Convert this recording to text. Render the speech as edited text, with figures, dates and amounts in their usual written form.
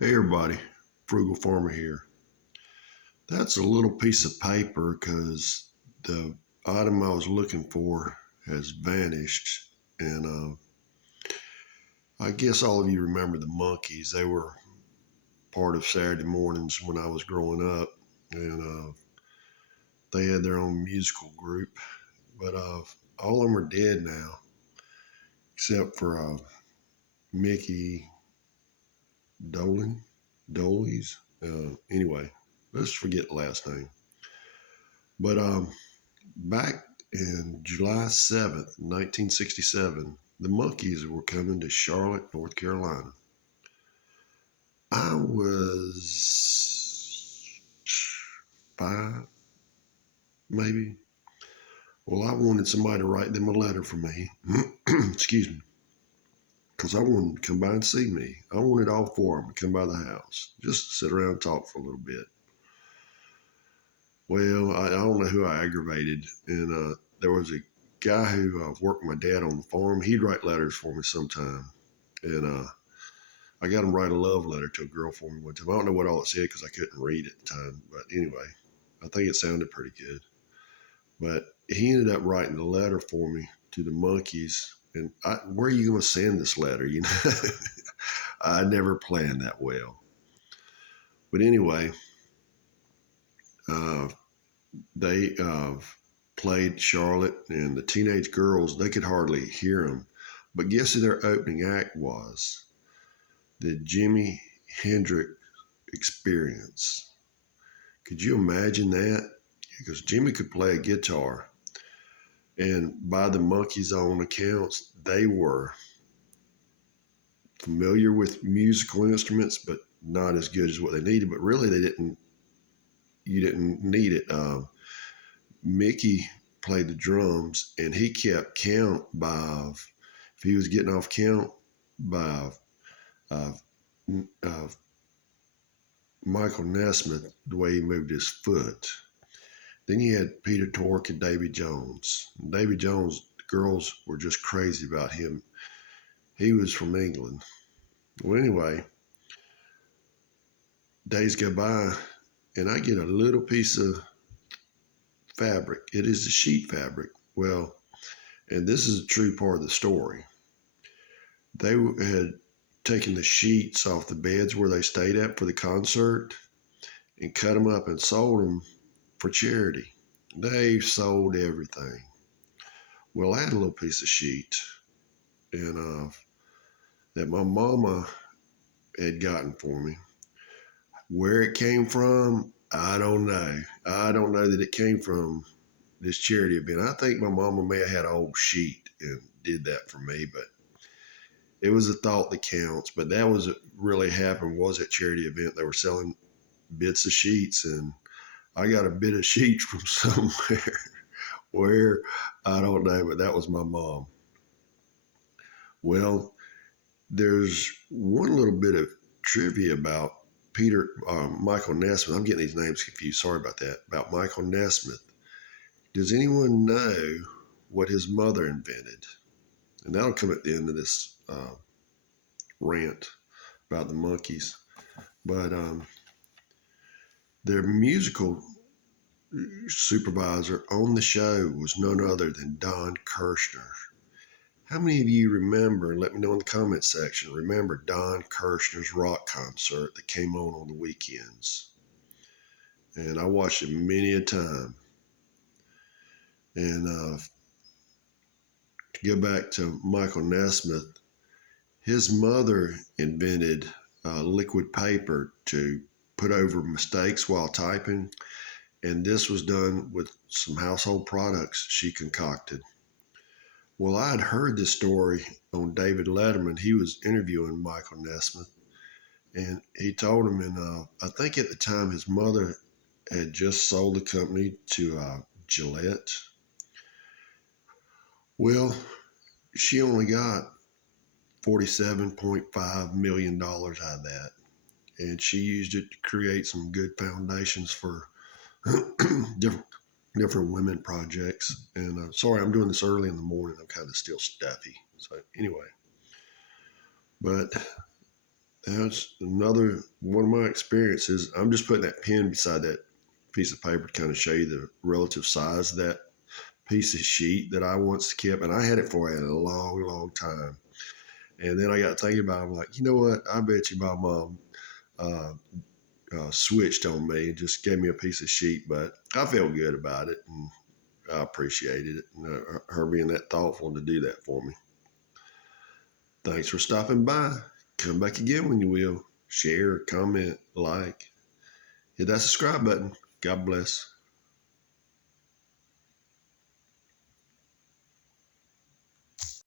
Hey everybody, Frugal Farmer here. That's a little piece of paper because the item I was looking for has vanished. And I guess all of you remember the Monkees. They were part of Saturday mornings when I was growing up, and they had their own musical group. But all of them are dead now, except for Mickey Dolan, Doleys. Anyway, let's forget the last name. But back in July 7th, 1967, the Monkees were coming to Charlotte, North Carolina. I was 5, maybe. Well, I wanted somebody to write them a letter for me. Excuse me. Because I wanted them to come by and see me. I wanted all four of them to come by the house, just to sit around and talk for a little bit. Well, I don't know who I aggravated. And there was a guy who worked with my dad on the farm. He'd write letters for me sometime. And I got him to write a love letter to a girl for me one time. I don't know what all it said because I couldn't read at the time. But anyway, I think it sounded pretty good. But he ended up writing the letter for me to the Monkees. And where are you going to send this letter? You know, I never planned that well. But anyway, uh, they played Charlotte, and the teenage girls, they could hardly hear them. But guess who their opening act was? The Jimi Hendrix Experience. Could you imagine that? Because Jimmy could play a guitar, and by the Monkees' own accounts, they were familiar with musical instruments, but not as good as what they needed. But really, they didn't. You didn't need it. Mickey played the drums, and he kept count by if he was getting off count by uh, uh, Michael Nesmith, the way he moved his foot. Then you had Peter Tork and Davy Jones. Davy Jones, the girls were just crazy about him. He was from England. Well, anyway, days go by, and I get a little piece of fabric. It is a sheet fabric. Well, and this is a true part of the story. They had taken the sheets off the beds where they stayed at for the concert and cut them up and sold them for charity. They sold everything. Well, I had a little piece of sheet and that my mama had gotten for me. Where it came from, I don't know. I don't know that it came from this charity event. I think my mama may have had an old sheet and did that for me, but it was a thought that counts. But that was what really happened was at charity event. They were selling bits of sheets, and I got a bit of sheets from somewhere. Where, I don't know, but that was my mom. Well, there's one little bit of trivia about Michael Nesmith. I'm getting these names confused. Sorry about that. About Michael Nesmith. Does anyone know what his mother invented? And that'll come at the end of this rant about the Monkees. But their musical supervisor on the show was none other than Don Kirshner. How many of you remember, let me know in the comment section, remember Don Kirshner's rock concert that came on the weekends? And I watched it many a time. And to go back to Michael Nesmith, his mother invented liquid paper to put over mistakes while typing. And this was done with some household products she concocted. Well, I had heard this story on David Letterman. He was interviewing Michael Nesmith, and he told him, and I think at the time his mother had just sold the company to Gillette. Well, she only got $47.5 million out of that, and she used it to create some good foundations for different women projects. And sorry, I'm doing this early in the morning. I'm kind of still stuffy. So anyway, but that's another one of my experiences. I'm just putting that pen beside that piece of paper to kind of show you the relative size of that piece of sheet that I once kept, and I had it for a long, long time. And then I got thinking about it. I'm like, you know what? I bet you my mom uh, switched on me and just gave me a piece of sheet, but I felt good about it and I appreciated it. And, her being that thoughtful to do that for me. Thanks for stopping by. Come back again when you will. Share, comment, like, hit that subscribe button. God bless.